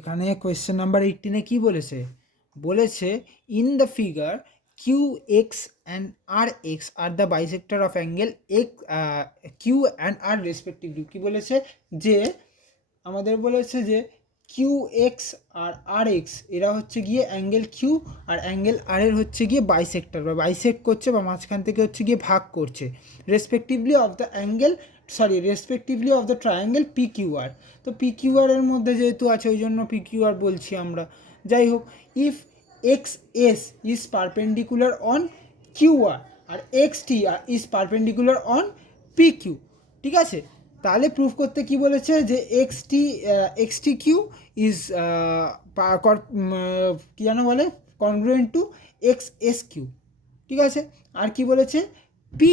এখানে question number 18 কি বলেছে? বলেছে in the figure Q X and R X are the bisector of angle X Q and R respectively. কি বলেছে? যে আমাদের বলেছে যে কিউ এক্স আর আর এক্স এরা হচ্ছে গিয়ে অ্যাঙ্গেল কিউ আর অ্যাঙ্গেল আর এর হচ্ছে গিয়ে বাইসেক্টর বা বাইসেক্ট করছে বা মাঝখান থেকে হচ্ছে গিয়ে ভাগ করছে respectively of the angle respectively of the triangle P Q R. তো পি কিউ আর এর মধ্যে যেহেতু আছে ওই জন্য পি কিউ আর বলছি আমরা। যাই হোক, if X S is perpendicular on Q R X T is perpendicular on P Q. ঠিক আছে, তাহলে প্রুফ করতে কি বলেছে যে এক্স টি কিউ ইজ কী যেন বলে congruent to X S Q. ঠিক আছে, আর কি বলেছে P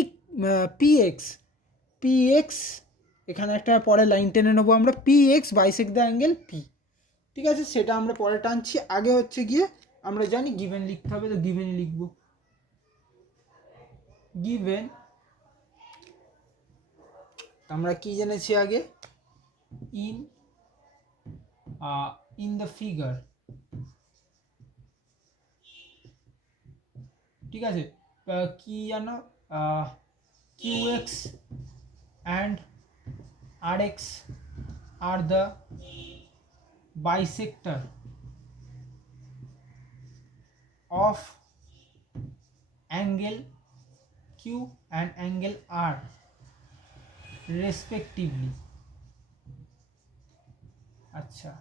P X P X এখানে একটা পরে লাইন টেনে নেবো আমরা, P X bisect the angle P. ঠিক আছে, সেটা আমরা পরে টানছি। আগে হচ্ছে গিয়ে আমরা জানি গিভেন লিখতে হবে, তো গিভেন লিখবো। গিভেন আমরা কি জেনেছি আগে? ইন দ্য ফিগার, ঠিক আছে, কি জানো, Q X and R X are the bisector of angle Q and angle R respectively। আচ্ছা,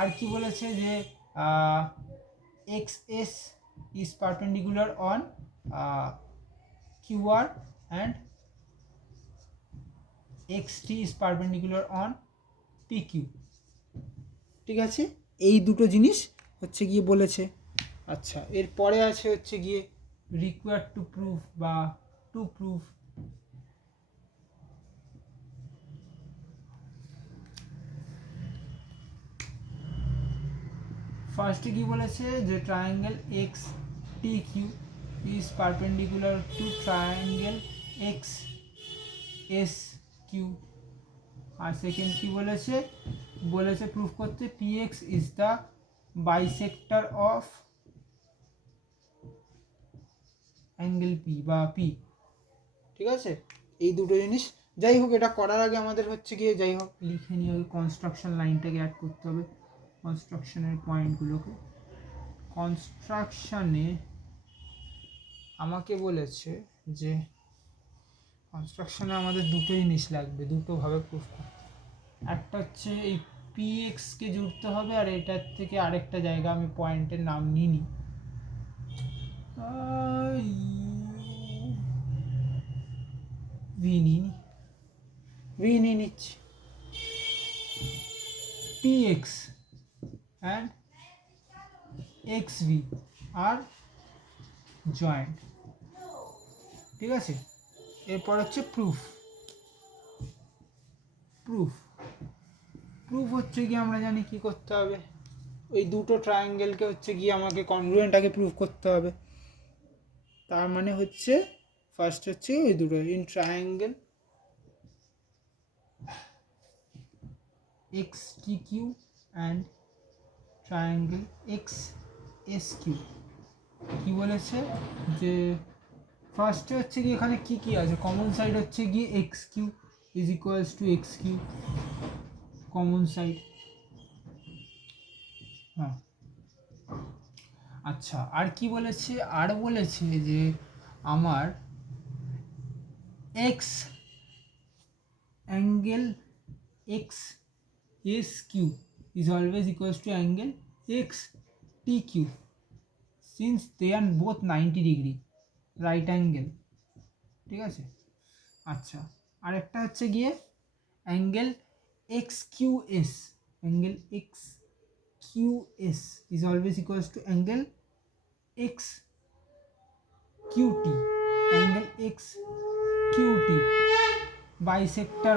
আর কি বলেছে যে XS is perpendicular on QR and XT is perpendicular on PQ। ঠিক আছে, এই দুটো জিনিস হচ্ছে গিয়ে বলেছে। আচ্ছা, এরপরে আছে হচ্ছে গিয়ে রিকোয়ার্ড টু প্রুফ বা টু প্রুফ। ফার্স্টে কি বলেছে যে triangle X T Q is perpendicular to triangle X S Q. আর সেকেন্ড কি বলেছে? বলেছে প্রুফ করতে P X is the bisector of angle P বা পি। ঠিক আছে, এই দুটো জিনিস। যাই হোক, এটা করার আগে আমাদের হচ্ছে গিয়ে যাই হোক লিখে নিয়ে ওই কনস্ট্রাকশন লাইনটাকে অ্যাড করতে হবে, কনস্ট্রাকশনের পয়েন্টগুলোকে। কনস্ট্রাকশনে আমাকে বলেছে যে কনস্ট্রাকশনে আমাদের দুটো জিনিস লাগবে, দুটোভাবে প্রুফ করতে। একটা হচ্ছে এই পি এক্সকে জুড়তে হবে, আর এটার থেকে আরেকটা জায়গা আমি পয়েন্টের নাম নিইনি, ভি নিয়ে নিচ্ছি। P X and X V are joint. ঠিক আছে, এরপর হচ্ছে প্রুফ। প্রুফ হচ্ছে কি আমরা জানি কি করতে হবে, ওই দুটো ট্রায়াঙ্গেলকে হচ্ছে গিয়ে আমাকে কনগ্রুয়েন্ট আগে প্রুফ করতে হবে। তার মানে হচ্ছে ফার্স্ট হচ্ছে ওই দুটো in triangle X T Q and triangle X S Q. কী বলেছে যে ফার্স্টে হচ্ছে কি এখানে কি কি আছে, কমন সাইড হচ্ছে গিয়ে X Q is equals to X Q, common side. হ্যাঁ, আচ্ছা, আর কি বলেছে? আর বলেছে যে আমার X angle X S Q is always equals to angle X T Q since they are both 90 degree right angle. ঠিক আছে, আচ্ছা, আর একটা হচ্ছে গিয়ে angle X Q S, angle X Q S is always equals to angle X Q T, angle X Q T bisector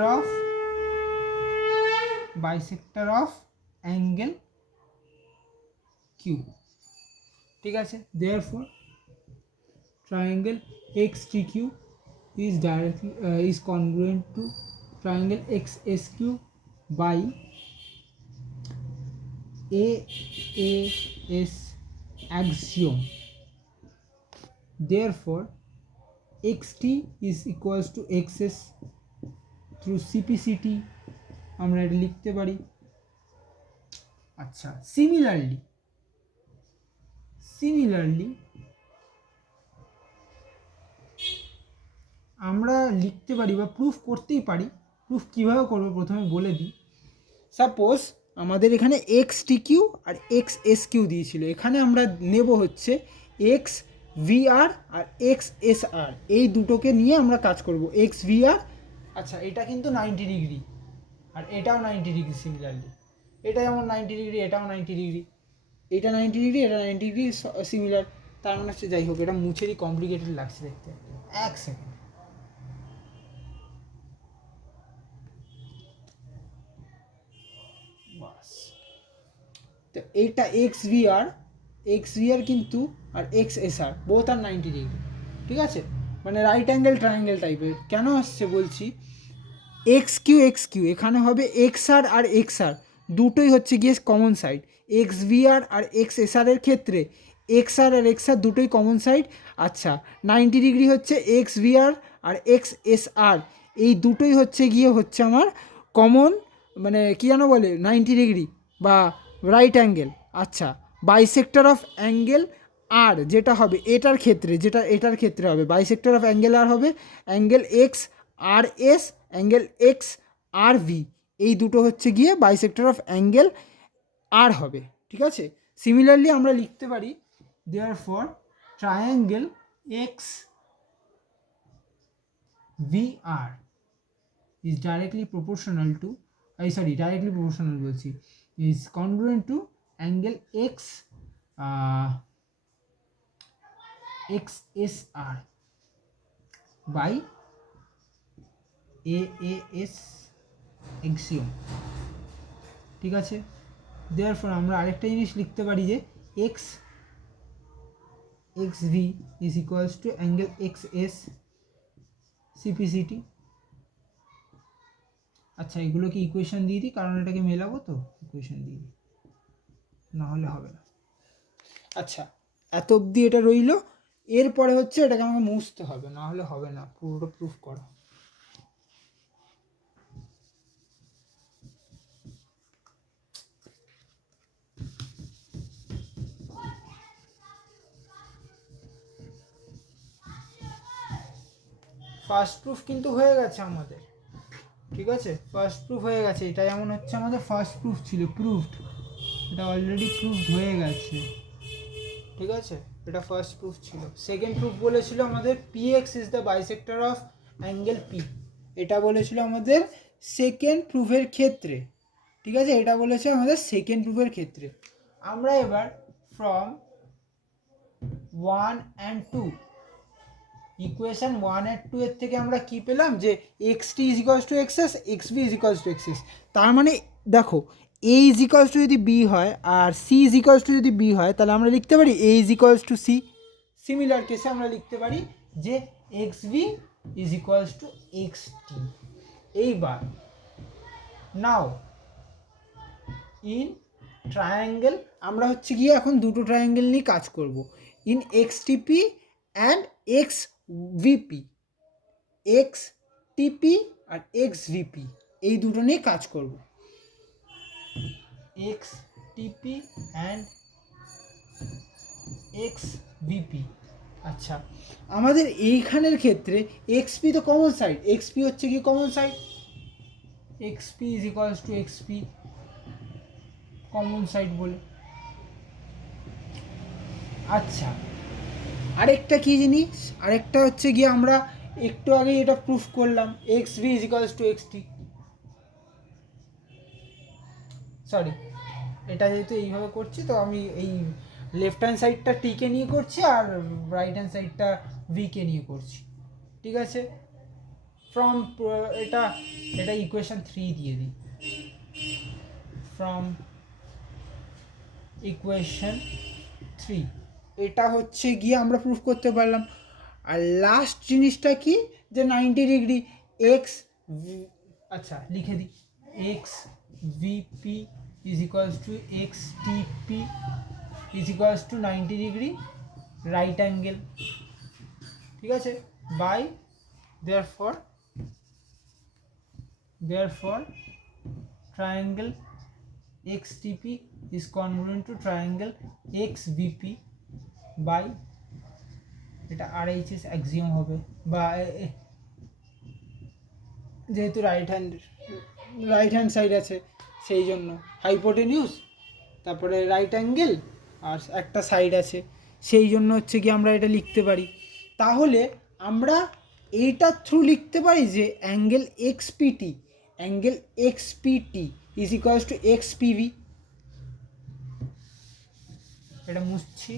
of angle Q. ঠিক আছে, therefore triangle xtq is congruent to triangle xsq by AAS axiom. Therefore xt is equals to xs through CPCT আমরা এটা লিখতে পারি। আচ্ছা, similarly আমরা লিখতে পারি বা প্রুফ করতেই পারি। প্রুফ কীভাবে করবো প্রথমে বলে দিই। সাপোজ আমাদের এখানে x T Q R x S Q দিয়েছিল, এখানে আমরা নেব হচ্ছে এক্স ভিআর আর এক্স এস আর, এই দুটোকে নিয়ে আমরা কাজ করব। এক্স ভিআর, আচ্ছা এটা কিন্তু 90 ডিগ্রি আর এটাও 90 ডিগ্রি, সিমিলারলি এটা যেমন 90 ডিগ্রি এটাও 90 ডিগ্রি, এটা 90 ডিগ্রি এটা 90 ডিগ্রি সিমিলার। তার মানে হচ্ছে, যাই হোক এটা মুছেরই কমপ্লিকেটেড লাগছে দেখতে। এক সেকেন্ড, তো এইটা এক্স ভিআর কিন্তু আর এক্স এস আর বোথ আর 90 ডিগ্রি, ঠিক আছে, মানে রাইট অ্যাঙ্গেল ট্রায়াঙ্গেল টাইপের। কেন আসছে বলছি, এক্স কিউ এখানে হবে এক্স আর এক্স আর দুটোই হচ্ছে গিয়ে কমন সাইড। এক্স ভিআর আর এক্স এস আর এর ক্ষেত্রে এক্স আর এক্স আর দুটোই কমন সাইড। আচ্ছা, 90 ডিগ্রি হচ্ছে এক্স ভিআর আর এক্স এস আর, এই দুটোই হচ্ছে গিয়ে হচ্ছে আমার কমন, মানে কী যেন বলে 90 ডিগ্রি বা রাইট অ্যাঙ্গেল। আচ্ছা, বাইসেক্টর অফ অ্যাঙ্গেল আর যেটা হবে এটার ক্ষেত্রে হবে বাইসেক্টর অফ অ্যাঙ্গেল আর হবে অ্যাঙ্গেল এক্স আর এস, অ্যাঙ্গেল এক্স আর ভি, এই দুটো হচ্ছে গিয়ে বাইসেক্টর অফ অ্যাঙ্গেল আর হবে, ঠিক আছে। সিমিলারলি আমরা লিখতে পারি therefore triangle X V R is directly proportional বলছি, is congruent to angle x XSR by AAS axiom, ঠিক আছে। therefore আমরা আরেকটা জিনিস লিখতে পারি যে XV is equals to angle XS CPCT। আচ্ছা, এগুলোকে ইকুয়েশন দিয়ে দিই, কারণ এটাকে মেলাবো, তো ইকুয়েশন দিয়ে দিই, নাহলে হবে না। আচ্ছা, এত অবধি এটা রইল। এরপরে হচ্ছে এটাকে আমাকে মুছতে হবে, নাহলে হবে না পুরোটা প্রুফ করা। ফার্স্ট প্রুফ কিন্তু হয়ে গেছে আমাদের, ঠিক আছে, ফার্স্ট প্রুফ হয়ে গেছে। এটা যেমন হচ্ছে আমাদের ফার্স্ট প্রুফ ছিল, প্রুফড, এটা অলরেডি প্রুফড হয়ে গেছে, ঠিক আছে, এটা ফার্স্ট প্রুফ ছিল। সেকেন্ড প্রুফ বলেছিল আমাদের P X is the bisector of angle P, এটা বলেছিল আমাদের সেকেন্ড প্রুফের ক্ষেত্রে, ঠিক আছে, এটা বলেছে আমাদের সেকেন্ড প্রুফের ক্ষেত্রে। আমরা এবার ফ্রম 1 and 2 ইকুয়েশন 1 আর 2 এর থেকে আমরা কি পেলাম, যে X T is equals to X S, X B is equals to X S. তার মানে দেখো, এ ইজ ইকুয়ালস টু যদি বি হয় আর সি ইজ ইকুয়ালস টু যদি বি হয়, তাহলে আমরা লিখতে পারি A is equals to C. Similar কেসে আমরা লিখতে পারি যে X B is equals to X T. এইবার নাও ইন ট্রায়াঙ্গেল আমরা হচ্ছে গিয়ে এখন দুটো ট্রায়াঙ্গেল নিয়ে কাজ করব, ইন এক্স টিপি অ্যান্ড এক্স ভিপি, এক্স টিপি আর এক্স ভিপি, এই দুটো নিয়ে কাজ করব, এক্স টিপি অ্যান্ড এক্স ভিপি। আচ্ছা, আমাদের এইখানের ক্ষেত্রে এক্সপি তো কমন সাইড, এক্সপি হচ্ছে কি common side, XP is equals two XP common side বলে। আচ্ছা, আরেকটা কি জিনিস, আরেকটা হচ্ছে গিয়ে আমরা একটু আগে এটা প্রুফ করলাম, x V is equals to X T, sorry এটা যেহেতু এইভাবে করছি, তো আমি এই লেফট হ্যান্ড সাইডটা টিকে নিয়ে করছি আর রাইট হ্যান্ড সাইডটা ভিকে নিয়ে করছি, ঠিক আছে। ফ্রম এটা ইকুয়েশন 3 দিয়ে দিই, ফ্রম ইকুয়েশন 3 এটা হচ্ছে গিয়ে আমরা প্রুফ করতে পারলাম। আর লাস্ট জিনিসটা কি, যে 90 ডিগ্রি এক্স, আচ্ছা লিখে দিই, X V P is equals to X T P is equals to 90 degree right angle, ঠিক আছে, by therefore triangle XTP is congruent to triangle XVP by এটা RHS অ্যাক্সিওম হবে, বা যেহেতু রাইট হ্যান্ড সাইড আছে সেই জন্য হাইপোটেনিউস, তারপরে রাইট অ্যাঙ্গেল আর একটা সাইড আছে, সেই জন্য হচ্ছে কি আমরা এটা লিখতে পারি। তাহলে আমরা এইটার থ্রু লিখতে পারি যে angle XPT is equals two এক্সপিভি। এটা মুছছি,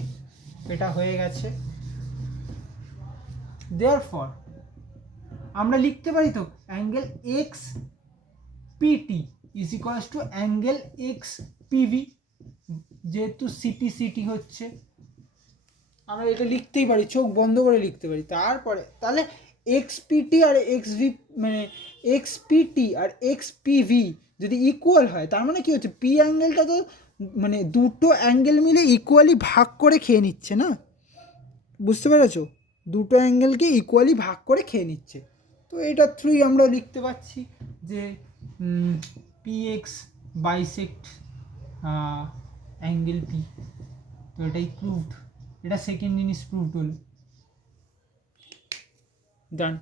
এটা হয়ে গেছে। দেয়ারফর আমরা লিখতে পারি তো angle X P T is equals to angle X P V, যেহেতু সিটি হচ্ছে আমরা এটা লিখতেই পারি, চোখ বন্ধ করে লিখতে পারি। তারপরে তাহলে এক্সপিটি আর এক্সভি মানে এক্সপিটি আর এক্সপিভি যদি ইকুয়াল হয়, তার মানে কি হচ্ছে, পি অ্যাঙ্গেলটা তো মানে দুটো অ্যাঙ্গেল মিলে ইকুয়ালি ভাগ করে খেয়ে নিচ্ছে না, বুঝতে পেরেছো, দুটো অ্যাঙ্গেলকে ইকুয়ালি ভাগ করে খেয়ে নিচ্ছে। তো এটার থ্রুই আমরা লিখতে পাচ্ছি যে P X bisect angle P. তো এটাই প্রুভড, এটা সেকেন্ড জিনিস প্রুভড হলো, ডান।